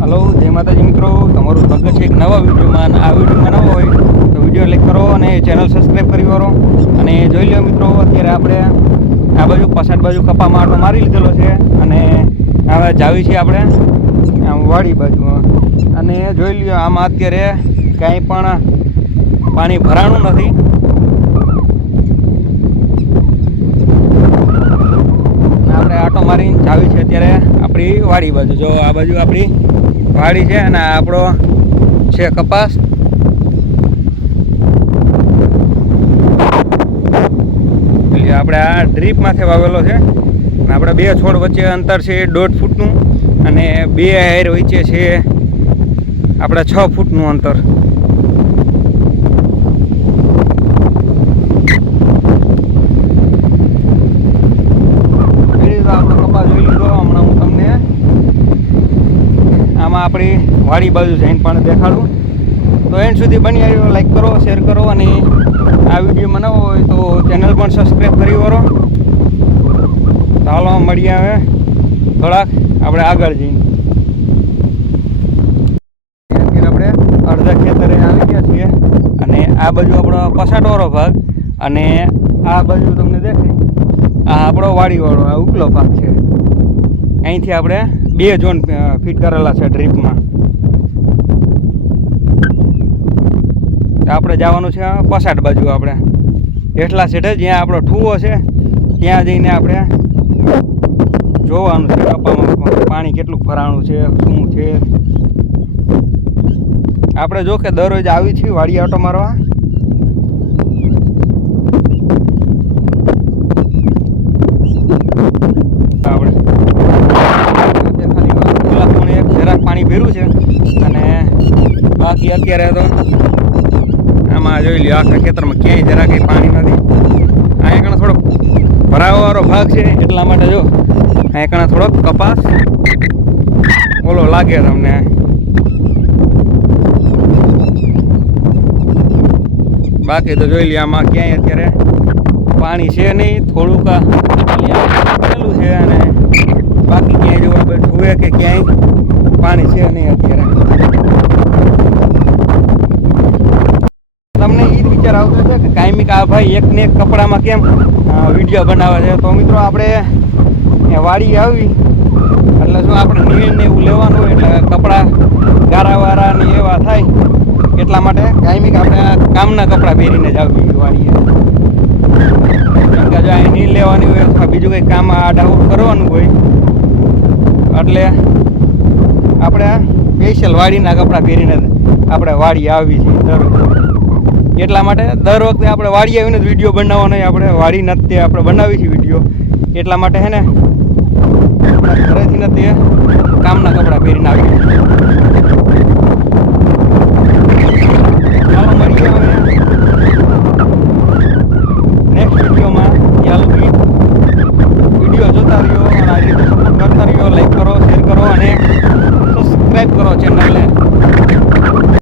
Hello જય માતાજી મિત્રો. તમારું સ્વાગત છે એક નવા વિડીયોમાં. આ વિડીયોમાં નવો હોય તો વીડિયો લાઈક કરો અને ચેનલ સબસ્ક્રાઈબ કરી કરો અને જોઈ લો મિત્રો, અત્યારે આપણે આ બાજુ પછાડ બાજુ કપા માટો મારી લીધેલો છે. અને હવે જાવી છીએ આપણે આમ વાડી બાજુ અને જોઈ લ્યો, આમાં અત્યારે કાંઈ પણ પાણી ભરાણું નથી. આપણે આટો મારીને ચાવી છે અત્યારે આપણી વાડી બાજુ. જો આ બાજુ આપણી વાડી છે અને આપણો છે કપાસ. આપણે આ ડ્રીપમાંથી વાવેલો છે. અને આપણે બે છોડ વચ્ચે અંતર છે દોઢ ફૂટનું અને બે હેર વચ્ચે છે આપણે છ ફૂટનું અંતર એ રીતે આપણો કપાસ જોઈ લીધો હમણાં હું તમને આમાં આપણી વાડી બાજુ જઈને પણ દેખાડું. તો એન્ડ સુધી બની આવ્યો. લાઈક કરો શેર કરો અને આ વિડીયોમાં નવો હોય તો ચેનલ પણ સબસ્ક્રાઈબ કરી વરો ચાલો મળીએ હવે થોડાક આપણે આગળ જઈને. આપણે અડધા ખેતરે આવી ગયા છીએ અને આ બાજુ આપણો પસાટવાળો ભાગ અને આ બાજુ તમને દેખાય. આ આપણો વાડીવાળો, આ ઉપલો ભાગ છે. અહીંથી આપણે બે ઝોન ફિટ કરેલા છે ડ્રીપમાં આપણે જવાનું છે પસાટ બાજુ આપણે. હેઠલા સેઠે જ્યાં આપણો ઠૂવો છે, ત્યાં જઈને આપણે જોવાનું છે કપામાં પાણી કેટલું ભરાણું છે, શું છે. આપણે જો કે દરરોજ આવી છીએ વાડી આટો મારવા આપણે તે ખાલી કલાક પણ એક જરાક છે. અને બાકી અત્યારે તો આમાં જોઈ લ્યો, આખા ખેતરમાં ક્યાંય જરા કંઈ પાણી નથી. અહીંયા કણે થોડોક ભરાવાવાળો ભાગ છે, એટલા માટે જો અહીંયા કણે થોડોક કપાસ ઓલો લાગે તમને. બાકી તો જોઈ લ્યો, આમાં ક્યાંય અત્યારે પાણી છે નહીં, થોડુંક આ છે અને બાકી ક્યાંય જોવા જુએ કે ક્યાંય. પાણી છે નહીં અત્યારે. તમને એ જ વિચાર આવતો છે કે કાયમિક આ ભાઈ એક ને એક કપડામાં કેમ વીડિયો બનાવે છે. તો મિત્રો આપણે વાડી આવી. એટલે શું આપણે નિર્ણય ને એવું લેવાનું હોય એટલે કપડાં ગારાવાળા ને એવા થાય. એટલા માટે કાયમિક આપણે કામના કપડાં પહેરીને જ આવી વાડીએ. જો અહીં નીલ લેવાની હોય અથવા બીજું કંઈ કામ આડાઉડ કરવાનું હોય, એટલે આપણે સ્પેશિયલ વાડીના કપડાં પહેરીને આપણે વાડી આવી છીએ. દર વખતે. એટલા માટે દર વખતે આપણે વાડી આવીને જ વીડિયો બનાવવો નહીં આપણે વાડી નથી આપણે બનાવી છીએ વીડિયો. એટલા માટે હે ને, ઘરેથી નથી કામના કપડાં પહેરીને આવી.